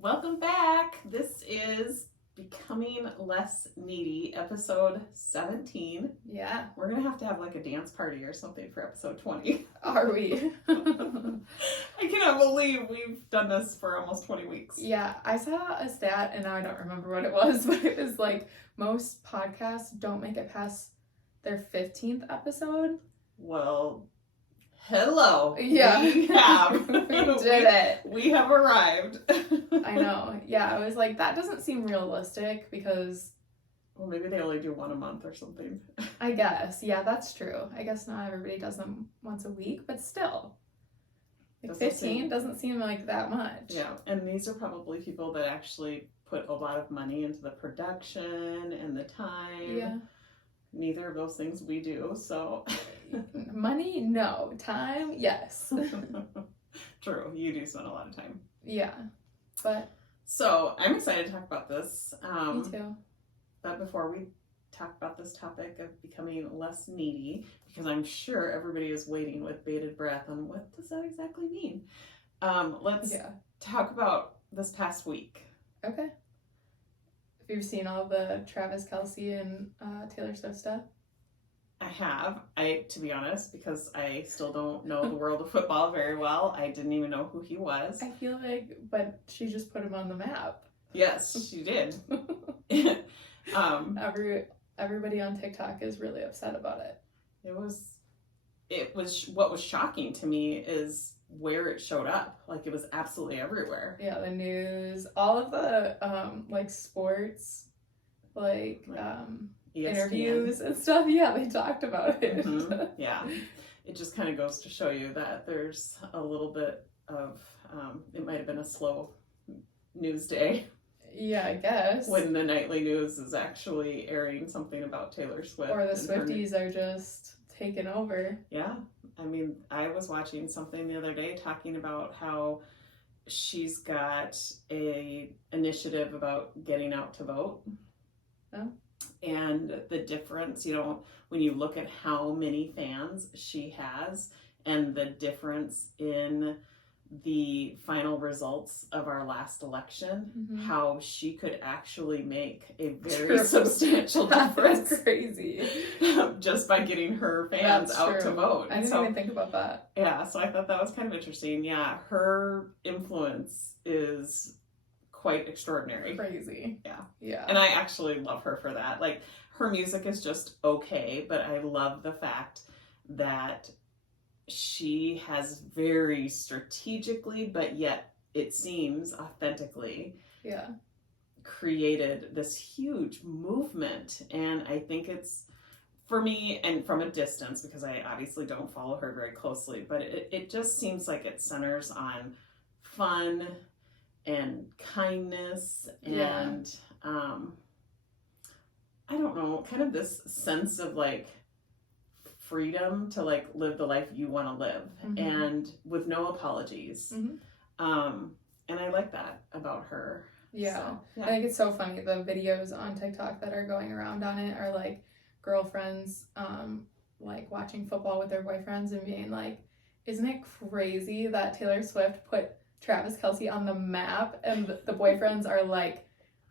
Welcome back. This is Becoming Less Needy, episode 17. Yeah. We're going to have like a dance party or something for episode 20. Are we? I cannot believe we've done this for almost 20 weeks. Yeah, I saw a stat, and now I don't remember what it was, but it was like most podcasts don't make it past their 15th episode. Well, hello. Yeah. We have. We did it. We have arrived. I know. Yeah, I was like, that doesn't seem realistic because... Well, maybe they only do one a month or something. I guess. Yeah, that's true. I guess not everybody does them once a week, but still. Like 15 doesn't seem like that much. Yeah, and these are probably people that actually put a lot of money into the production and the time. Yeah. Neither of those things we do, so... Money? No. Time? Yes. True, you do spend a lot of time. Yeah, but... So, I'm excited to talk about this. Me too. But before we talk about this topic of becoming less needy, because I'm sure everybody is waiting with bated breath on what does that exactly mean, let's talk about this past week. Okay. Have you seen all the Travis Kelce and Taylor Swift stuff? I have. To be honest, because I still don't know the world of football very well, I didn't even know who he was. I feel like, but she just put him on the map. Yes, she did. Everybody on TikTok is really upset about it. It was what was shocking to me is where it showed up. Like, it was absolutely everywhere. Yeah, the news, all of the like sports, like interviews and stuff. Yeah, they talked about it. Mm-hmm. Yeah, it just kind of goes to show you that there's a little bit of it might have been a slow news day. Yeah, I guess. When the nightly news is actually airing something about Taylor Swift. Or the Swifties are just taking over. Yeah. I mean, I was watching something the other day talking about how she's got a initiative about getting out to vote. Oh. And the difference, when you look at how many fans she has and the difference in the final results of our last election, how she could actually make a very substantial difference. That's crazy. Just by getting her fans out to vote. I didn't even think about that. Yeah, so I thought that was kind of interesting. Yeah, her influence is quite extraordinary. Crazy. Yeah. And I actually love her for that. Like, her music is just okay, but I love the fact that she has very strategically, but yet it seems authentically, created this huge movement. And I think it's, for me, and from a distance, because I obviously don't follow her very closely, but it just seems like it centers on fun and kindness and I don't know, kind of this sense of like freedom to like live the life you want to live and with no apologies. And I like that about her. Yeah. I think it's so funny. The videos on TikTok that are going around on it are like girlfriends like watching football with their boyfriends and being like, isn't it crazy that Taylor Swift put Travis Kelce on the map? And the boyfriends are like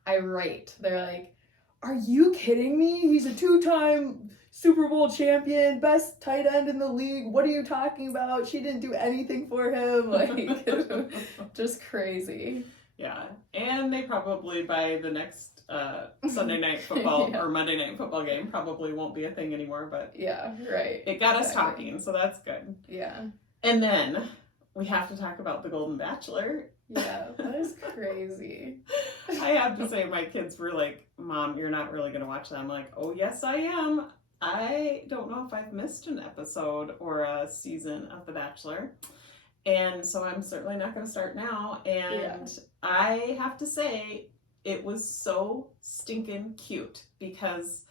irate. They're like, are you kidding me? He's a 2-time Super Bowl champion, best tight end in the league. What are you talking about? She didn't do anything for him. Like, just crazy. Yeah, and they probably by the next Sunday night football or Monday night football game probably won't be a thing anymore. But yeah, right. It got us talking, so that's good. Yeah. And then we have to talk about The Golden Bachelor. Yeah, that is crazy. I have to say, my kids were like, Mom, you're not really going to watch that. I'm like, oh, yes, I am. I don't know if I've missed an episode or a season of The Bachelor. And so I'm certainly not going to start now. And I have to say, it was so stinking cute because,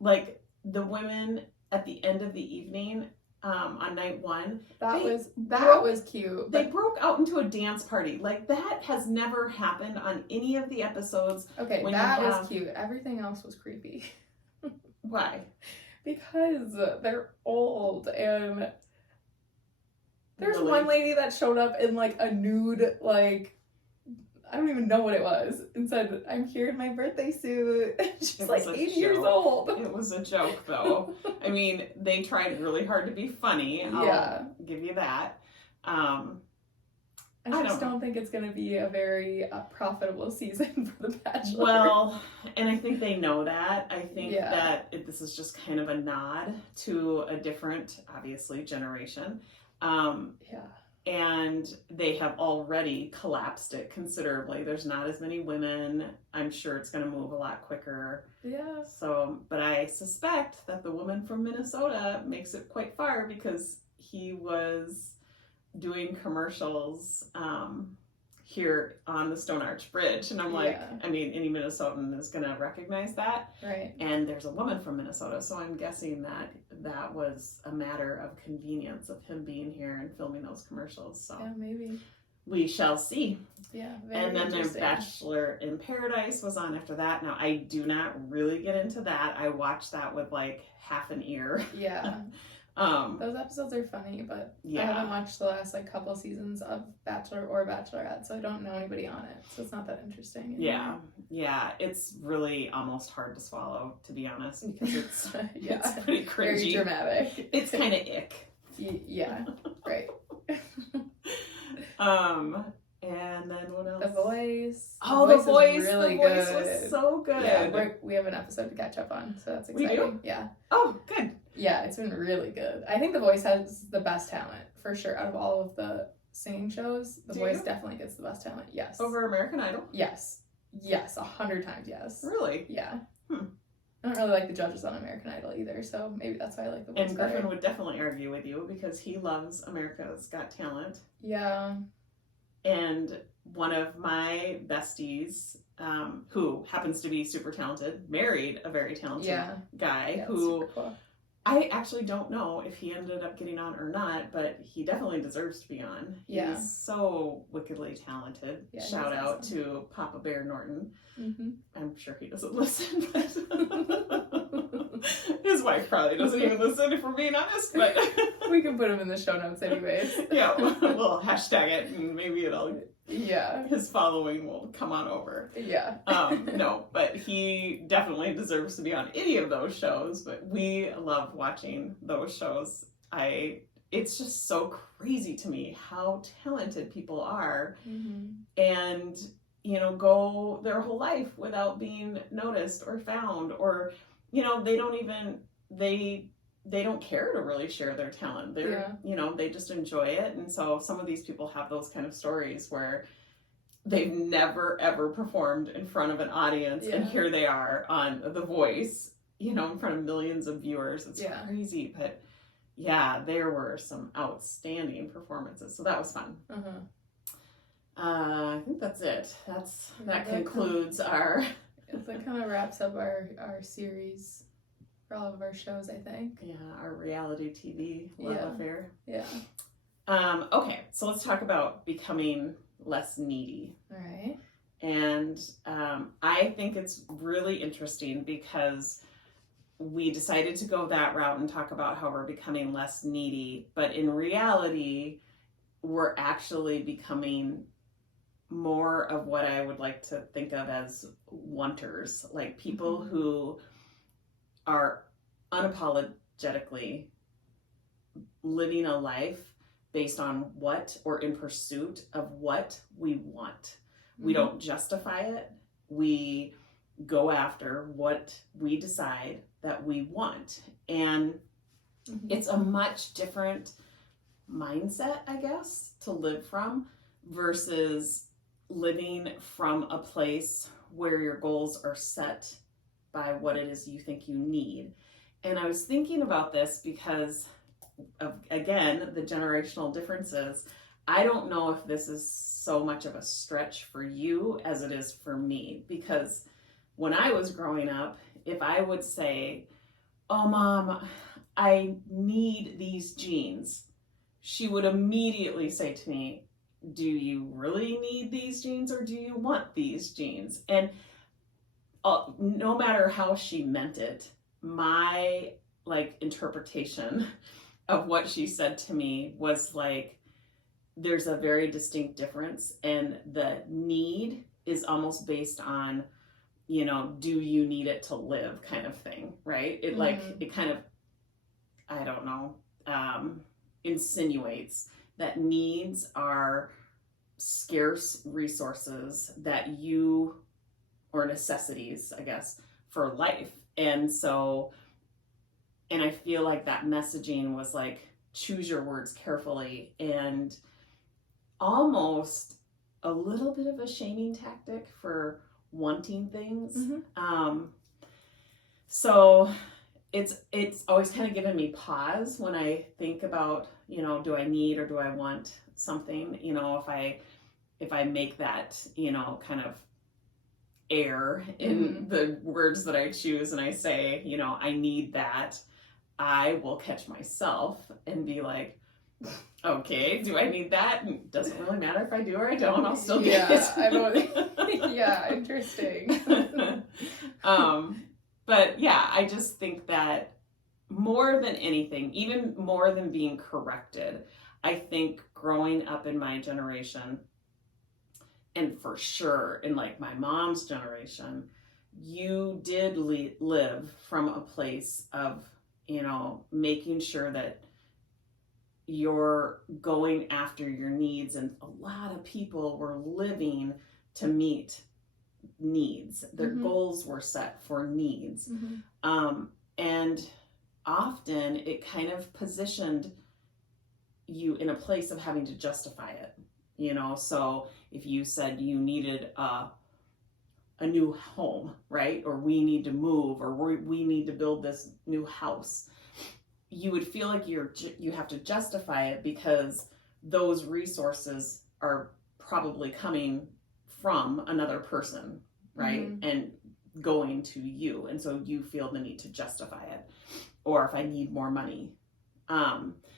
like, the women at the end of the evening, on night one, that was cute. They broke out into a dance party. Like, that has never happened on any of the episodes. Okay, that was cute. Everything else was creepy. Why? Because they're old and there's one lady that showed up in like a nude, like I don't even know what it was, and said, "I'm here in my birthday suit." She's like 80 years joke. old. It was a joke, though. I mean, they tried really hard to be funny. I'll give you that. I just don't think it's going to be a very profitable season for The Bachelor. Well, and I think they know that. I think that this is just kind of a nod to a different, obviously, generation. And they have already collapsed it considerably. There's not as many women. I'm sure it's going to move a lot quicker. Yeah. So, but I suspect that the woman from Minnesota makes it quite far because he was doing commercials here on the Stone Arch Bridge. And I'm like, I mean, any Minnesotan is going to recognize that. Right. And there's a woman from Minnesota, so I'm guessing that that was a matter of convenience of him being here and filming those commercials. So yeah, maybe. We shall see. Yeah, and then their Bachelor in Paradise was on after that. Now, I do not really get into that. I watched that with like half an ear. Yeah. Those episodes are funny, but I haven't watched the last like couple seasons of Bachelor or Bachelorette, so I don't know anybody on it, so it's not that interesting anymore. Yeah, it's really almost hard to swallow, to be honest, because it's it's pretty cringy. Very dramatic. It's kind of ick. Yeah, right. And then what else? The Voice. Oh, The Voice. Really the Voice good. Was so good. Yeah, we have an episode to catch up on, so that's exciting. We do? Yeah. Oh, good. Yeah, it's been really good. I think The Voice has the best talent, for sure, out of all of the singing shows. The Voice definitely gets the best talent, yes. Over American Idol? Yes. Yes, 100 times yes. Really? Yeah. I don't really like the judges on American Idol either, so maybe that's why I like The Voice And better. Griffin would definitely argue with you because he loves America's Got Talent. Yeah. And one of my besties, who happens to be super talented, married a very talented guy who cool. I actually don't know if he ended up getting on or not, but he definitely deserves to be on. Yeah. He's so wickedly talented. Yeah, Shout out awesome. to Papa Bear Norton. Mm-hmm. I'm sure he doesn't listen, but his wife probably doesn't even listen, if we're being honest, but we can put him in the show notes anyways. Yeah, we'll hashtag it and maybe his following will come on over. Yeah. No, but he definitely deserves to be on any of those shows, but we love watching those shows. It's just so crazy to me how talented people are and go their whole life without being noticed or found, or they don't care to really share their talent. They're they just enjoy it. And so some of these people have those kind of stories where they've never ever performed in front of an audience and here they are on The Voice, in front of millions of viewers. It's crazy, but there were some outstanding performances, so that was fun. I think that's it. That concludes our that kind of wraps up our series for all of our shows, I think. Yeah, our reality TV love affair. Yeah. Okay, so let's talk about becoming less needy. All right. And I think it's really interesting because we decided to go that route and talk about how we're becoming less needy, but in reality, we're actually becoming more of what I would like to think of as wanters, like people who are unapologetically living a life based on what, or in pursuit of what we want. We don't justify it. We go after what we decide that we want. And it's a much different mindset, I guess, to live from versus living from a place where your goals are set by what it is you think you need. And I was thinking about this because of, again, the generational differences. I don't know if this is so much of a stretch for you as it is for me, because when I was growing up, if I would say, "Oh, Mom, I need these jeans," she would immediately say to me, "Do you really need these jeans or do you want these jeans?" And no matter how she meant it, my interpretation of what she said to me was like, there's a very distinct difference, and the need is almost based on, you know, do you need it to live kind of thing, right? It like, it kind of, I don't know, insinuates that needs are scarce resources that you, or necessities, I guess, for life. And so, and I feel like that messaging was like, choose your words carefully, and almost a little bit of a shaming tactic for wanting things. So it's always kind of given me pause when I think about, you know, do I need or do I want something? You know, if I make that, you know, kind of error in the words that I choose, and I say, you know, I need that, I will catch myself and be like, okay, do I need that? And doesn't really matter if I do or I don't, I'll still get it. I don't. Yeah, interesting. But yeah, I just think that more than anything, even more than being corrected, I think growing up in my generation, and for sure in like my mom's generation, you did live from a place of, you know, making sure that you're going after your needs, and a lot of people were living to meet needs. Their goals were set for needs. And often it kind of positioned you in a place of having to justify it, you know. So if you said you needed a new home, right, or we need to move, or we need to build this new house, you would feel like you have to justify it because those resources are probably coming from another person, right, and going to you, and so you feel the need to justify it. Or if I need more money,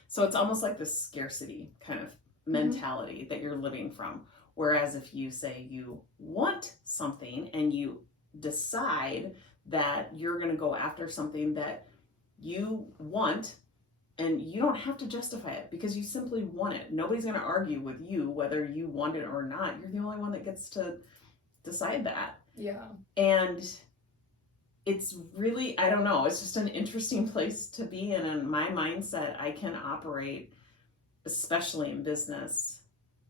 so it's almost like this scarcity kind of mentality that you're living from. Whereas if you say you want something and you decide that you're going to go after something that you want, and you don't have to justify it because you simply want it. Nobody's going to argue with you whether you want it or not. You're the only one that gets to decide that. Yeah. And it's really, I don't know, it's just an interesting place to be in. And my mindset, I can operate, especially in business,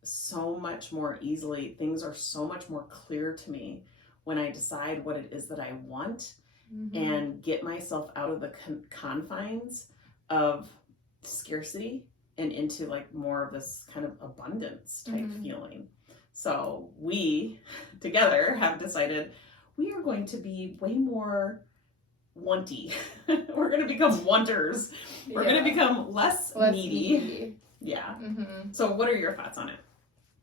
so much more easily. Things are so much more clear to me when I decide what it is that I want and get myself out of the confines of scarcity and into like more of this kind of abundance type feeling. So we together have decided we are going to be way more wanty. We're going to become wanters. We're going to become less needy. Yeah. So what are your thoughts on it?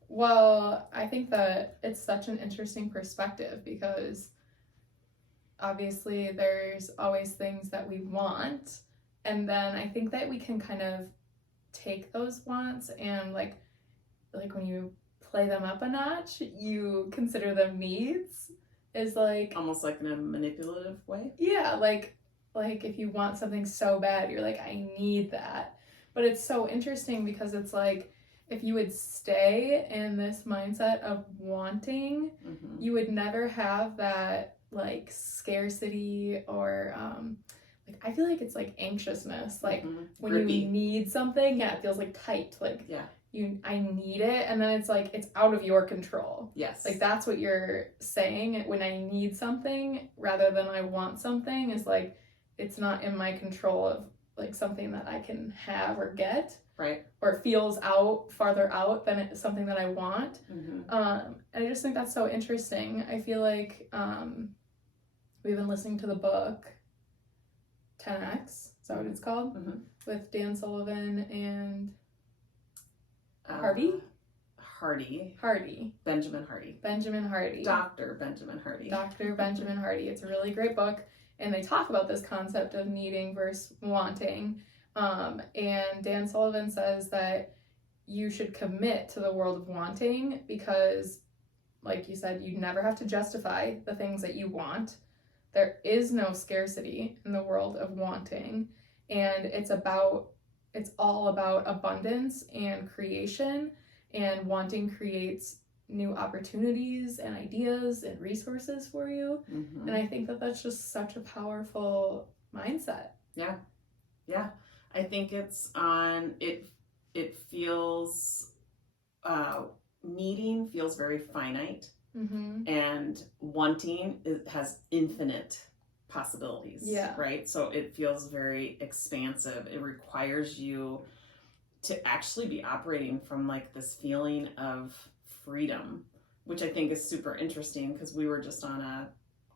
Well, I think that it's such an interesting perspective because obviously there's always things that we want, and then I think that we can kind of take those wants and like when you play them up a notch, you consider them needs, is like almost like in a manipulative way. Yeah, like if you want something so bad, you're like, I need that. But it's so interesting because it's like, if you would stay in this mindset of wanting, you would never have that like scarcity or like, I feel like it's like anxiousness, like when Grippy. you need something, yeah, it feels like tight, like yeah, I need it, and then it's like it's out of your control. Yes, like that's what you're saying. When I need something rather than I want something, is like it's not in my control of like something that I can have or get, right, or it feels farther out than it's something that I want. And I just think that's so interesting. I feel like we've been listening to the book 10X, is that what it's called, with Dan Sullivan and Hardy. Benjamin Hardy. Dr. Benjamin Hardy. It's a really great book, and they talk about this concept of needing versus wanting. And Dan Sullivan says that you should commit to the world of wanting because, like you said, you never have to justify the things that you want. There is no scarcity in the world of wanting, and it's all about abundance and creation. and wanting creates new opportunities and ideas and resources for you. Mm-hmm. And I think that that's just such a powerful mindset. Yeah. I think it's on, it feels, needing feels very finite, and wanting has infinite possibilities. Yeah. Right? So it feels very expansive. It requires you to actually be operating from like this feeling of freedom, which I think is super interesting, because we were just on a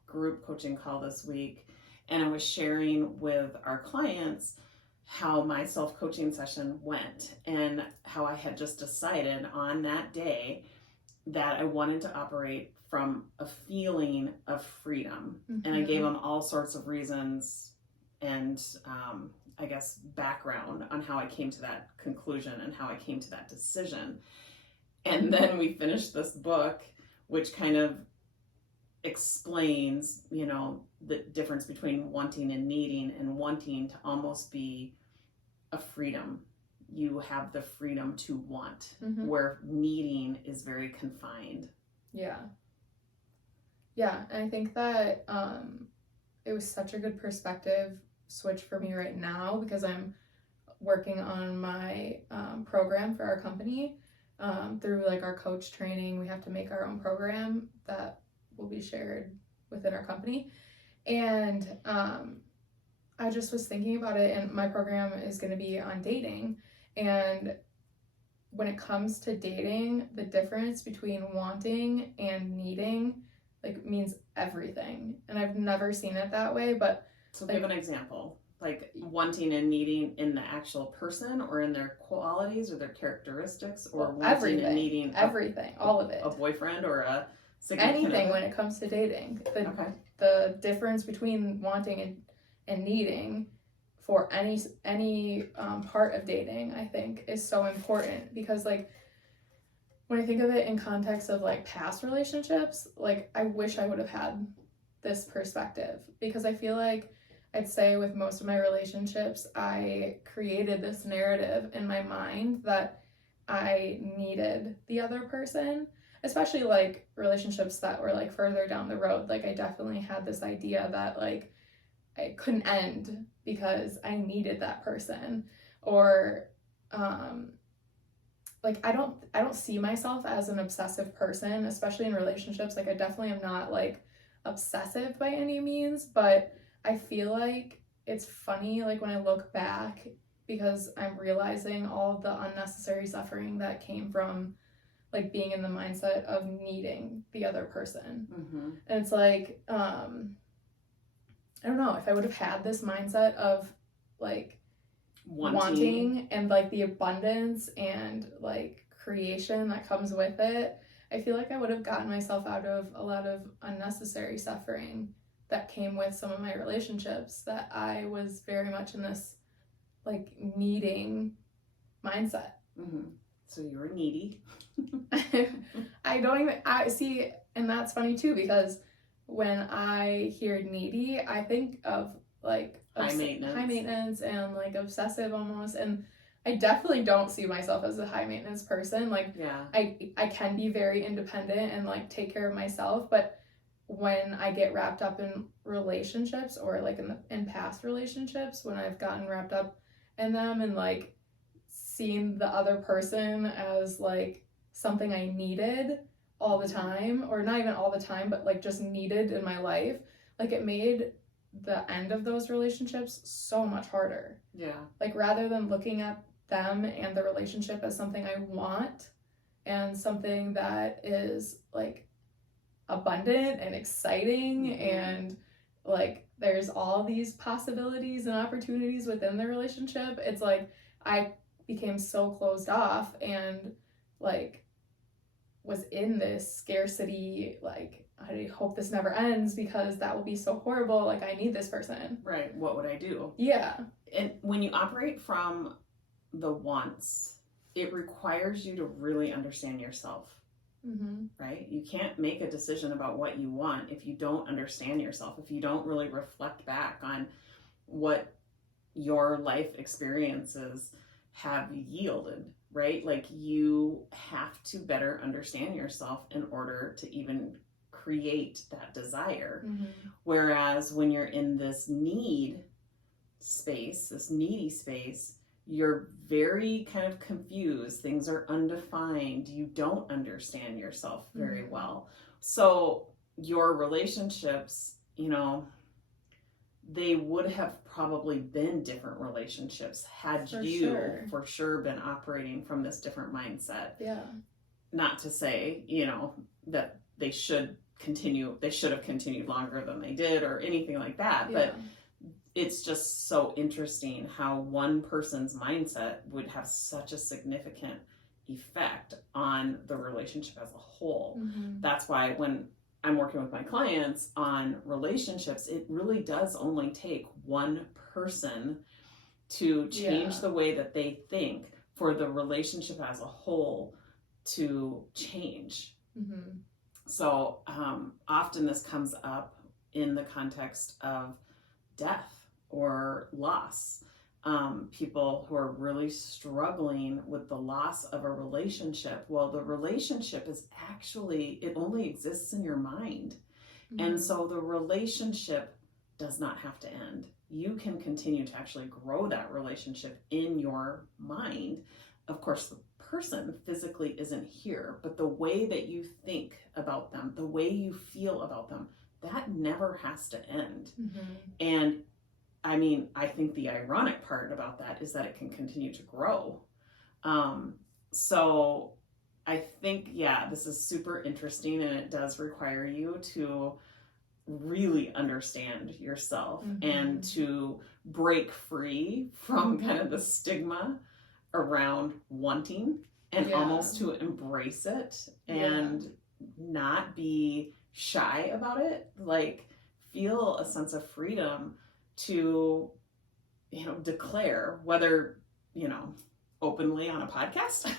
group coaching call this week, and I was sharing with our clients how my self-coaching session went and how I had just decided on that day that I wanted to operate from a feeling of freedom. And I gave them all sorts of reasons and I guess background on how I came to that conclusion and how I came to that decision. And then we finished this book, which kind of explains, the difference between wanting and needing, and wanting to almost be a freedom. You have the freedom to want, where needing is very confined. Yeah. And I think that it was such a good perspective switch for me right now, because I'm working on my program for our company. Through like our coach training, we have to make our own program that will be shared within our company. And I just was thinking about it, and my program is going to be on dating. And when it comes to dating, the difference between wanting and needing like means everything. And I've never seen it that way, but so give an example, like wanting and needing in the actual person, or in their qualities or their characteristics, or wanting everything, and needing everything, all of it, a boyfriend or a anything when it comes to dating. The difference between wanting and needing for any part of dating, I think, is so important, because like when I think of it in context of like past relationships, like I wish I would have had this perspective, because I feel like I'd say with most of my relationships, I created this narrative in my mind that I needed the other person, especially like relationships that were like further down the road. Like I definitely had this idea that like I couldn't end because I needed that person, or like I don't see myself as an obsessive person, especially in relationships. Like I definitely am not like obsessive by any means, but I feel like it's funny like when I look back, because I'm realizing all of the unnecessary suffering that came from like being in the mindset of needing the other person. And it's like I don't know, if I would have had this mindset of like wanting and like the abundance and like creation that comes with it, I feel like I would have gotten myself out of a lot of unnecessary suffering that came with some of my relationships, that I was very much in this like needing mindset. So you were needy. I see, and that's funny too, because when I hear needy, I think of like high maintenance and like obsessive almost, and I definitely don't see myself as a high maintenance person. Like I can be very independent and like take care of myself, but when I get wrapped up in relationships, or like in past relationships, when I've gotten wrapped up in them and like seen the other person as like something I needed all the time, or not even all the time, but like just needed in my life, like it made the end of those relationships so much harder. Like rather than looking at them and the relationship as something I want and something that is like abundant and exciting, and like there's all these possibilities and opportunities within the relationship, it's like I became so closed off and like was in this scarcity, like I hope this never ends because that will be so horrible, like I need this person. Right, what would I do? And when you operate from the wants, it requires you to really understand yourself. Right? You can't make a decision about what you want if you don't understand yourself, if you don't really reflect back on what your life experiences have yielded, right? Like you have to better understand yourself in order to even create that desire. Mm-hmm. Whereas when you're in this need space, this needy space, you're very kind of confused. Things are undefined. You don't understand yourself very Mm-hmm. well. So your relationships, you know, they would have probably been different relationships had for sure been operating from this different mindset. Yeah. Not to say, you know, that they should have continued longer than they did or anything like that. Yeah. But it's just so interesting how one person's mindset would have such a significant effect on the relationship as a whole. Mm-hmm. That's why when I'm working with my clients on relationships, it really does only take one person to change the way that they think for the relationship as a whole to change. Mm-hmm. So often this comes up in the context of death or loss. People who are really struggling with the loss of a relationship. Well, the relationship is actually, it only exists in your mind. Mm-hmm. And so the relationship does not have to end. You can continue to actually grow that relationship in your mind. Of course, the person physically isn't here, but the way that you think about them, the way you feel about them, that never has to end. Mm-hmm. And I mean, I think the ironic part about that is that it can continue to grow. So I think, yeah, this is super interesting, and it does require you to really understand yourself mm-hmm. and to break free from kind of the stigma around wanting and almost to embrace it and not be shy about it. Like, feel a sense of freedom to, you know, declare, whether, you know, openly on a podcast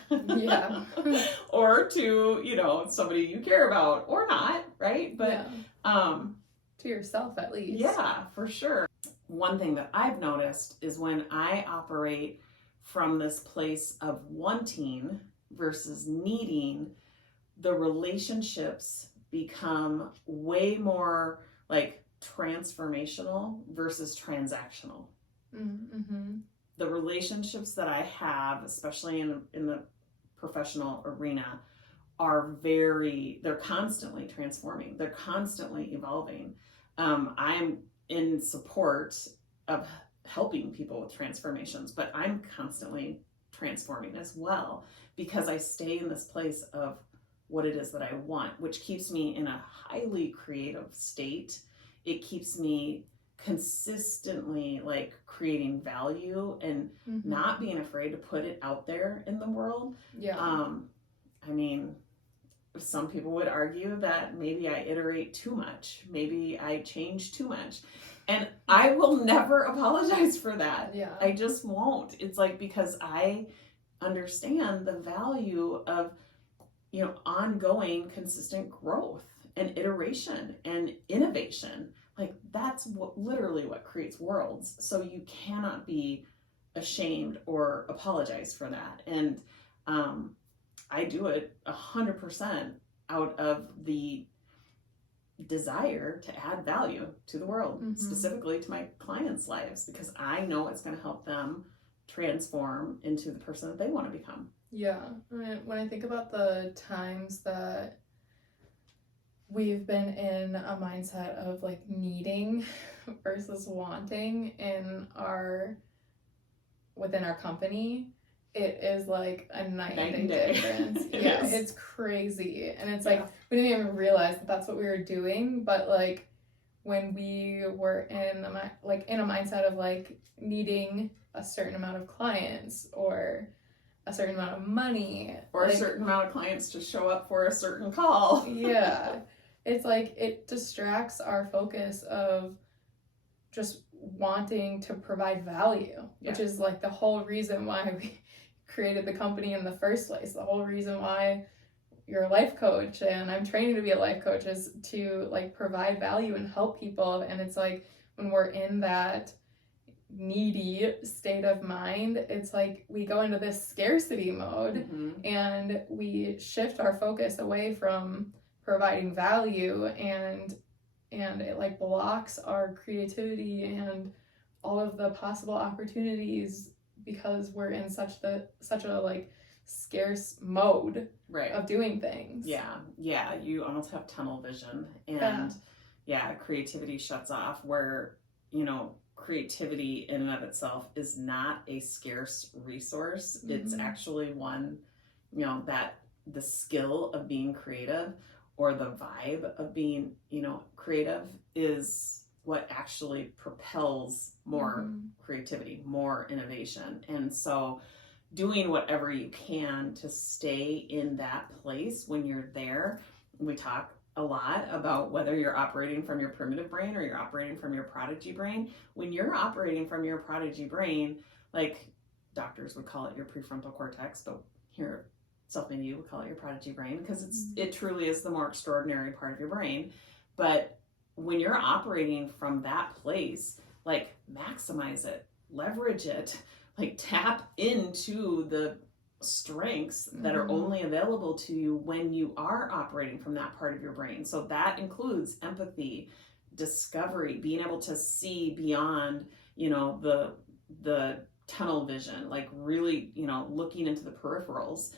or to, you know, somebody you care about or not, right? But to yourself at least. Yeah, for sure. One thing that I've noticed is when I operate from this place of wanting versus needing, the relationships become way more like transformational versus transactional. Mm-hmm. The relationships that I have, especially in the professional arena, they're constantly transforming. They're constantly evolving. I'm in support of helping people with transformations, but I'm constantly transforming as well because I stay in this place of what it is that I want, which keeps me in a highly creative state. It keeps me consistently like creating value and not being afraid to put it out there in the world. I mean, some people would argue that maybe I iterate too much, maybe I change too much, and I will never apologize for that. I just won't. It's like, because I understand the value of, you know, ongoing consistent growth and iteration and innovation. Like, that's literally what creates worlds. So you cannot be ashamed or apologize for that. And I do it 100% out of the desire to add value to the world, specifically to my clients' lives, because I know it's going to help them transform into the person that they want to become. Yeah. When I think about the times that we've been in a mindset of like needing versus wanting within our company, it is like a night and day difference. It's crazy. And it's like, we didn't even realize that that's what we were doing. But like, when we were in a mindset of like needing a certain amount of clients or a certain amount of money. Or a certain amount of clients to show up for a certain call. It's like, it distracts our focus of just wanting to provide value, which is like the whole reason why we created the company in the first place. The whole reason why you're a life coach and I'm training to be a life coach is to like provide value and help people. And it's like, when we're in that needy state of mind, it's like we go into this scarcity mode Mm-hmm. and we shift our focus away from providing value, and it like blocks our creativity and all of the possible opportunities because we're in such a like scarce mode Right. of doing things. Yeah, you almost have tunnel vision, and creativity shuts off, where, you know, creativity in and of itself is not a scarce resource. Mm-hmm. It's actually one, you know, that the skill of being creative, or the vibe of being, you know, creative, is what actually propels more creativity, more innovation. And so doing whatever you can to stay in that place when you're there. We talk a lot about whether you're operating from your primitive brain or you're operating from your prodigy brain. When you're operating from your prodigy brain, like doctors would call it your prefrontal cortex, but here Self-Made You would call it your prodigy brain, because it truly is the more extraordinary part of your brain. But when you're operating from that place, like, maximize it, leverage it, like tap into the strengths that are only available to you when you are operating from that part of your brain. So that includes empathy, discovery, being able to see beyond, you know, the tunnel vision, like really, you know, looking into the peripherals.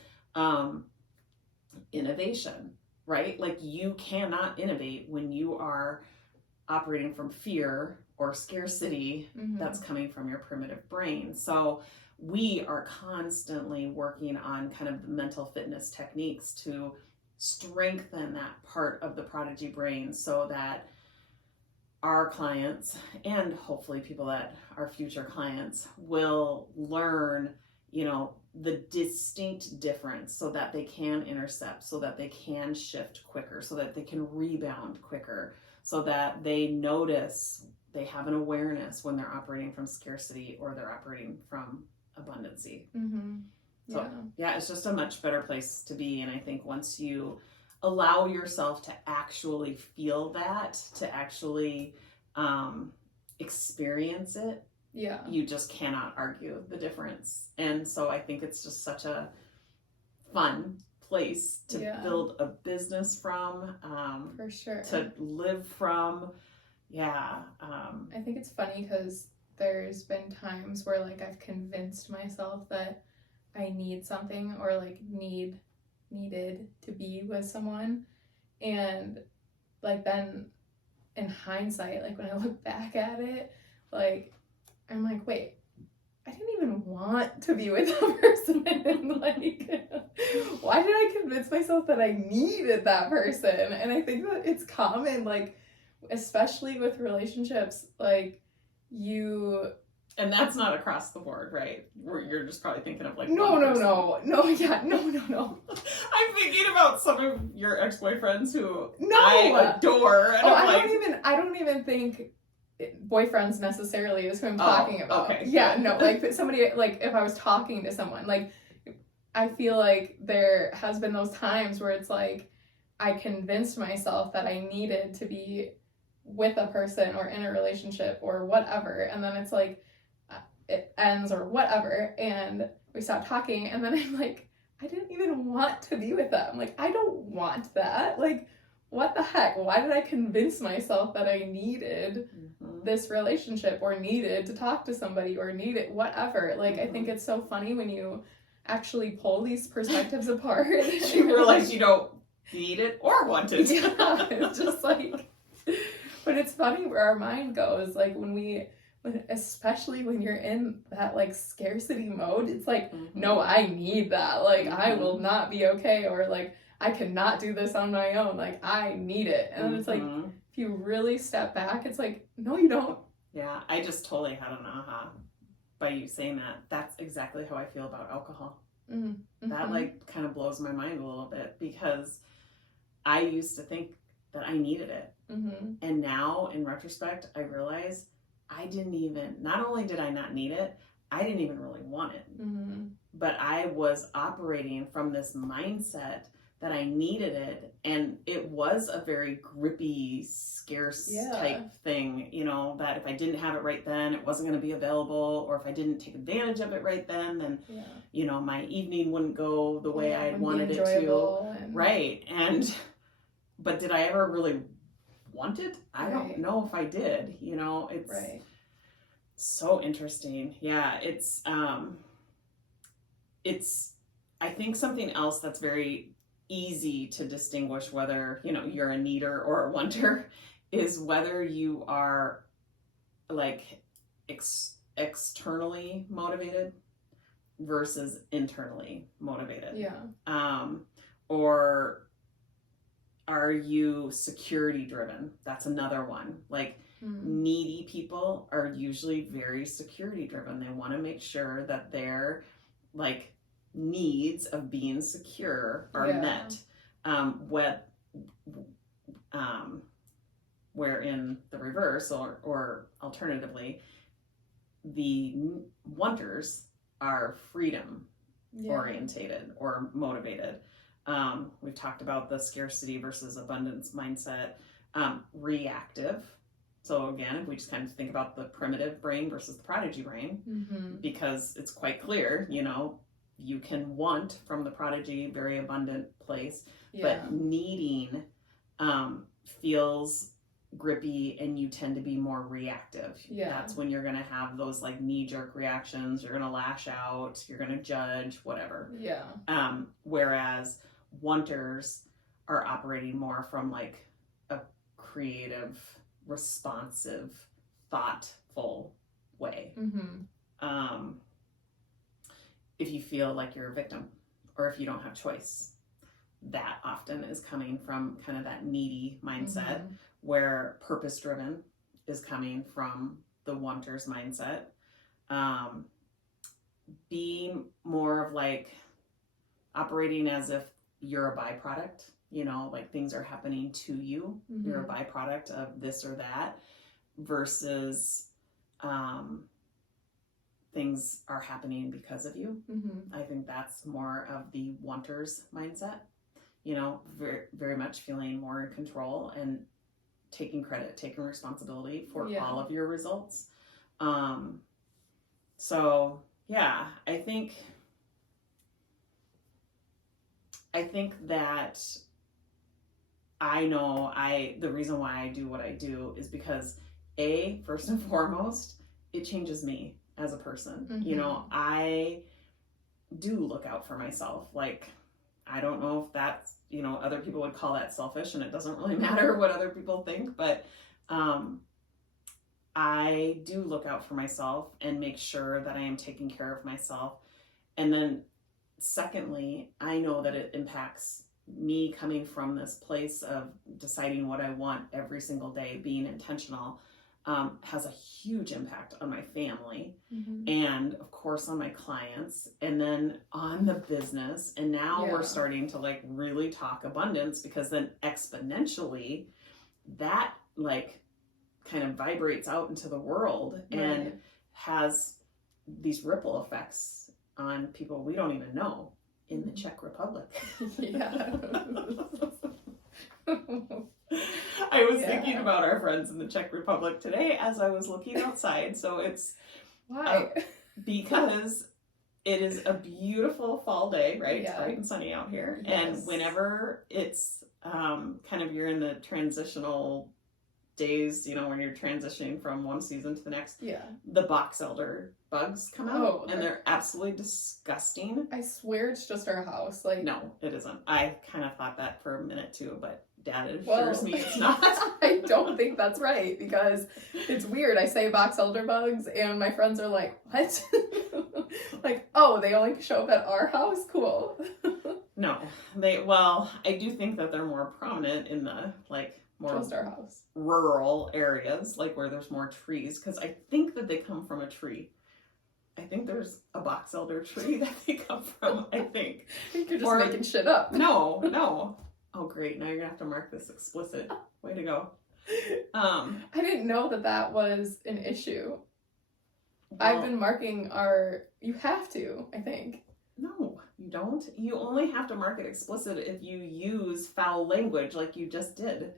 Innovation, right? Like, you cannot innovate when you are operating from fear or scarcity that's coming from your primitive brain. So we are constantly working on kind of the mental fitness techniques to strengthen that part of the prodigy brain, so that our clients, and hopefully people that are future clients, will learn, you know, the distinct difference, so that they can intercept, so that they can shift quicker, so that they can rebound quicker, so that they notice, they have an awareness when they're operating from scarcity or they're operating from abundancy. So it's just a much better place to be. And I think once you allow yourself to actually feel that, to actually experience it, you just cannot argue the difference. And so I think it's just such a fun place to build a business from, for sure, to live from. I think it's funny because there's been times where like I've convinced myself that I need something, or like needed to be with someone, and like then in hindsight, like when I look back at it, like I'm like, wait, I didn't even want to be with that person. Like, why did I convince myself that I needed that person? And I think that it's common, like, especially with relationships, like, and that's not across the board, right? Where you're just probably thinking of like no. I'm thinking about some of your ex-boyfriends who No. I adore. And I don't even think boyfriends necessarily is who I'm talking about. Okay. Like somebody, like if I was talking to someone, like I feel like there has been those times where it's like I convinced myself that I needed to be with a person or in a relationship or whatever, and then it's like it ends or whatever and we stop talking, and then I'm like, I didn't even want to be with them. Like, I don't want that. Like, what the heck? Why did I convince myself that I needed this relationship, or needed to talk to somebody, or needed whatever? Like, I think it's so funny when you actually pull these perspectives apart. You realize you don't need it or want it. It's just like, but it's funny where our mind goes. Like especially when you're in that like scarcity mode, it's like, no, I need that. Like, I will not be okay, or like, I cannot do this on my own. Like, I need it. And it's like, if you really step back, it's like, no, you don't. Yeah, I just totally had an aha by you saying that. That's exactly how I feel about alcohol. That like kind of blows my mind a little bit, because I used to think that I needed it. And now in retrospect, I realize not only did I not need it, I didn't even really want it. But I was operating from this mindset that I needed it, and it was a very grippy, scarce type thing, you know, that if I didn't have it right then, it wasn't going to be available, or if I didn't take advantage of it right then, you know, my evening wouldn't go the way I wanted it to. Right. And, but did I ever really want it? I don't know if I did, you know, it's so interesting. Yeah. It's, I think something else that's very easy to distinguish whether, you know, you're a needer or a wanter is whether you are like externally motivated versus internally motivated. Or are you security driven? That's another one. Like needy people are usually very security driven. They want to make sure that their like needs of being secure are met. Where in the reverse, or alternatively, the wanters are freedom orientated or motivated. We've talked about the scarcity versus abundance mindset. Reactive. So again, if we just kind of think about the primitive brain versus the prodigy brain, because it's quite clear, you know, you can want from the prodigy, very abundant place, but needing feels grippy, and you tend to be more reactive. That's when you're going to have those like knee-jerk reactions. You're going to lash out, you're going to judge, whatever. Whereas wanters are operating more from like a creative, responsive, thoughtful way. If you feel like you're a victim, or if you don't have choice, that often is coming from kind of that needy mindset, where purpose driven is coming from the wanters mindset. Being more of like operating as if you're a byproduct, you know, like things are happening to you. You're a byproduct of this or that, versus things are happening because of you. I think that's more of the wanters mindset, you know, very, very much feeling more in control and taking credit, taking responsibility for all of your results. So yeah, I think that I know the reason why I do what I do is because first and foremost, it changes me as a person. You know, I do look out for myself. Like, I don't know if that's, you know, other people would call that selfish, and it doesn't really matter what other people think, but I do look out for myself and make sure that I am taking care of myself. And then secondly, I know that it impacts me coming from this place of deciding what I want every single day, being intentional, has a huge impact on my family, and of course on my clients, and then on the business. And now we're starting to like really talk abundance, because then exponentially that like kind of vibrates out into the world and has these ripple effects on people we don't even know in the Czech Republic. I was thinking about our friends in the Czech Republic today as I was looking outside. So it's because it is a beautiful fall day, right? It's bright and sunny out here. And whenever it's kind of you're in the transitional days, you know, when you're transitioning from one season to the next, the box elder bugs come out, and they're absolutely disgusting. I swear it's just our house. Like, no, it isn't. I kind of thought that for a minute too, but Dad assures me it's not. I don't think that's right, because it's weird. I say box elder bugs, and my friends are like, what? Like, oh, they only show up at our house? Cool. No, I do think that they're more prominent in the like more just our house rural areas, like where there's more trees, because I think that they come from a tree. I think there's a box elder tree that they come from. I think you're just making shit up. No. Oh, great. Now you're gonna have to mark this explicit. Way to go. I didn't know that was an issue. Well, I've been marking you have to, I think. No, you You don't? You only have to mark it explicit if you use foul language like you just did.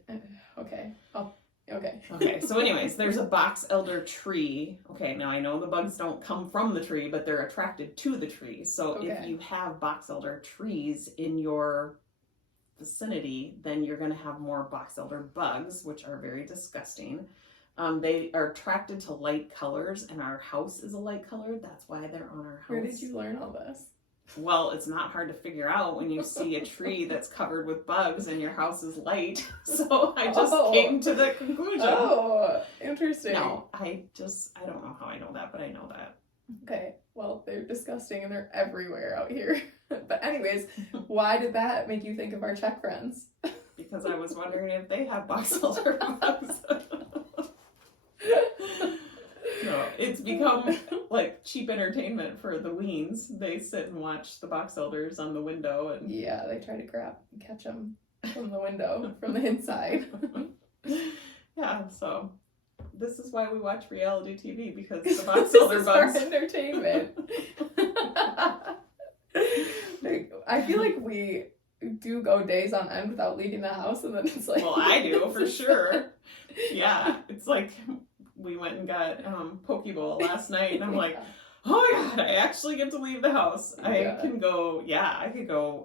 Okay. Okay. Okay, so anyways, there's a box elder tree. Okay, now I know the bugs don't come from the tree, but they're attracted to the tree. So if you have box elder trees in your vicinity, then you're going to have more box elder bugs, which are very disgusting. They are attracted to light colors, and our house is a light color. That's why they're on our house. Where did you learn all this? Well, it's not hard to figure out when you see a tree that's covered with bugs and your house is light. So I just came to the conclusion. Oh, interesting. No, I don't know how I know that, but I know that. Okay, well, they're disgusting and they're everywhere out here. But anyways, why did that make you think of our Czech friends? Because I was wondering if they have box elder bugs. No, it's become like cheap entertainment for the weens. They sit and watch the box elders on the window, and yeah, they try to catch them from the window, from the inside. Yeah, so this is why we watch reality TV, because the box elder bugs are entertainment. I feel like we do go days on end without leaving the house, and then it's like, well, I do for sure. Yeah, it's like we went and got Pokeball last night, and I'm like, oh my god, I actually get to leave the house. I could go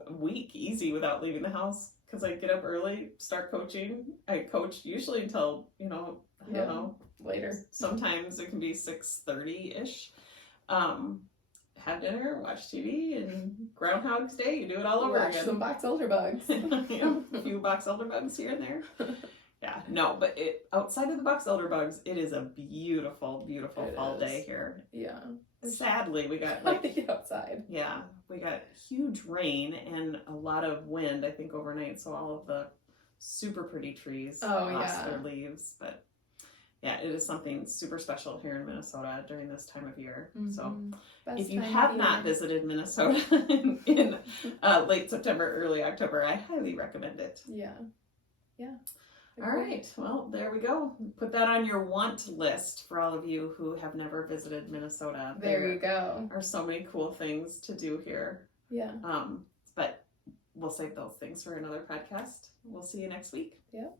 a week easy without leaving the house, because I get up early, start coaching. I coach usually until, I don't know, later. Sometimes it can be 6:30-ish. Have dinner, watch TV, and Groundhog's Day, you do it all over again. Watch some box elder bugs. A few box elder bugs here and there. Yeah, no, but outside of the box elder bugs, it is a beautiful, beautiful fall day here. Yeah. Sadly, we got outside. Yeah, we got huge rain and a lot of wind, I think, overnight. So all of the super pretty trees lost their leaves. But yeah, it is something super special here in Minnesota during this time of year. Mm-hmm. So if you have not visited Minnesota in late September, early October, I highly recommend it. Yeah. Yeah. All right. Well, there we go. Put that on your want list for all of you who have never visited Minnesota. There you go. There are so many cool things to do here. Yeah. But we'll save those things for another podcast. We'll see you next week. Yep.